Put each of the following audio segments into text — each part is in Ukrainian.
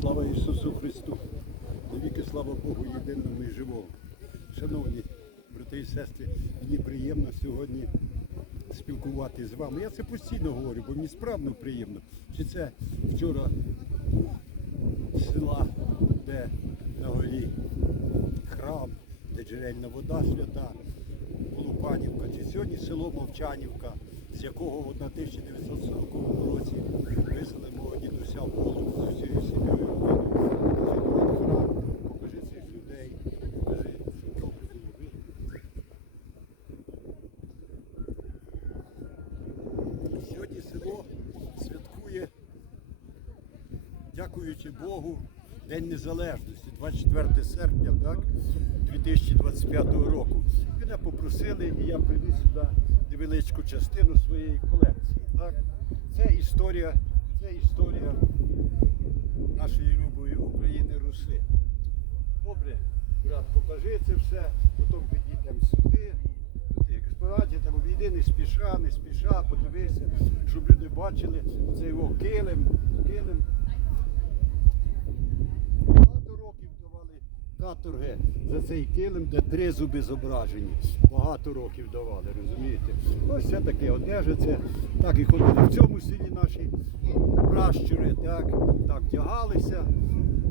Слава Ісусу Христу! Навіки слава Богу єдиному і живому. Шановні брати і сестри, мені приємно сьогодні спілкуватися з вами. Я це постійно говорю, бо мені справно приємно. Чи це вчора села, де на горі храм, де джерельна вода свята, Полупанівка, чи сьогодні село Мовчанівка, з якого в 1940 році визвали мого дідуся в голову з усією сім'єю покажи цих людей, покажи, добре було видно. Сьогодні село святкує, дякуючи Богу, День Незалежності, 24 серпня, так, 2025 року. Мене попросили, і я привіз сюди невеличку частину своєї колекції. Так. Це історія, це історія нашої любої України Руси. Добре, брат, покажи це все, потім підійдемо сюди. експонатів, там обійди не спіша, не спіша, подивися, щоб люди бачили цей його килим, килим. Багато років давали каторги за цей килим, де три зуби зображені. Багато років давали, розумієте? Ось це таке одежа, так і ходили в цьому селі наші пращури, так, так вдягалися,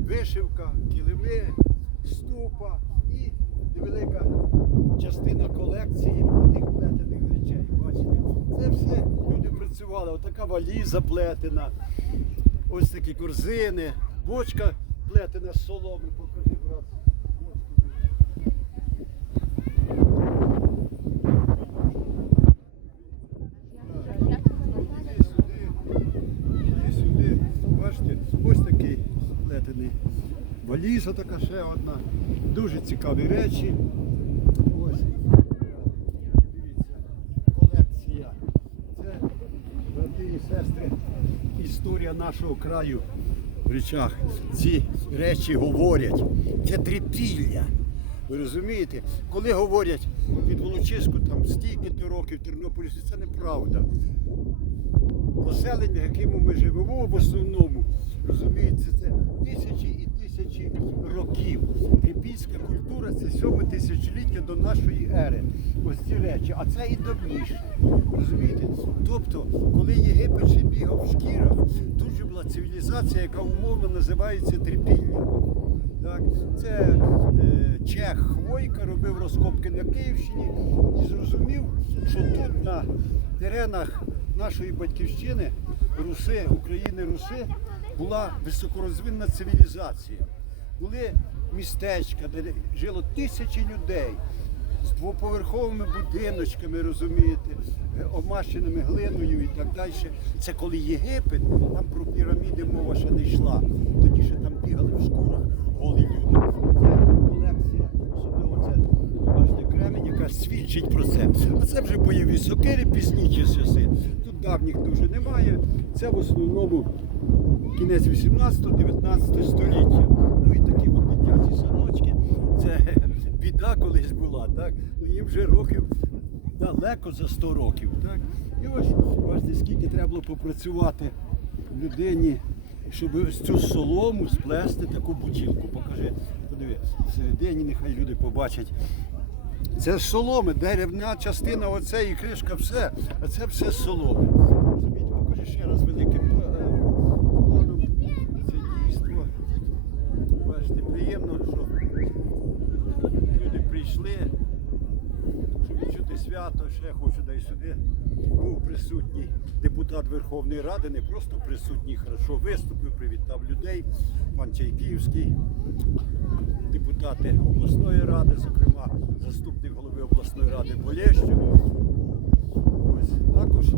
вишивка, килими, ступа і невелика частина колекції тих плетених речей. Бачите, це все люди працювали. Отака валіза плетена, ось такі корзини, бочка плетена з соломи, покажи, брат. бочку. Іди сюди, іди сюди. Бачите, ось такий плетений валіза така ще одна. Дуже цікаві речі. Ось. Дивіться, колекція. Це, брати і сестри, історія нашого краю в речах. Ці речі говорять. Це трипілля. Ви розумієте? Коли говорять під Волочиську там стільки років Тернополі, це неправда поселення, в якому ми живемо в основному, розумієте, це тисячі і тисячі років. Трипільська культура це сьоме тисячоліття до нашої ери. Ось ці речі, а це і давніше. Розумієте? Тобто, коли Єгипет ще бігав в шкірах, тут же була цивілізація, яка умовно називається трипілля. Так, це е, Чех Хвойка робив розкопки на Київщині і зрозумів, що тут на теренах нашої батьківщини, Руси, України Руси, була високорозвинна цивілізація. Були містечка, де жило тисячі людей з двоповерховими будиночками, розумієте, е, обмащеними глиною і так далі. Це коли Єгипет, там про піраміди мова ще не йшла. Тоді ще там бігали в шкурах голі люди. Це колекція, кремінь, яка свідчить про це. А це вже бойові сокири, піснічі часи. Тут давніх дуже немає. Це в основному кінець 18-19 століття. Ну і такі от дитячі саночки. Це біда колись була, так? Ну їм вже років далеко за 100 років. Так? І ось бачите, скільки треба було попрацювати людині, щоб ось цю солому сплести таку бутілку. Покажи, подиви, всередині нехай люди побачать. Це з соломи, деревна частина, оце і кришка, все, а це все соломи. Розумієте, покажи ще раз великим е, планом це дійство. Бачите, приємно, що люди прийшли, щоб відчути свято, ще хочу дай сюди. Був присутній депутат Верховної Ради, не просто присутній, хорошо виступив, привітав людей, пан Чайківський, депутати обласної ради, зокрема заступник голови обласної ради Болєщук. Ось також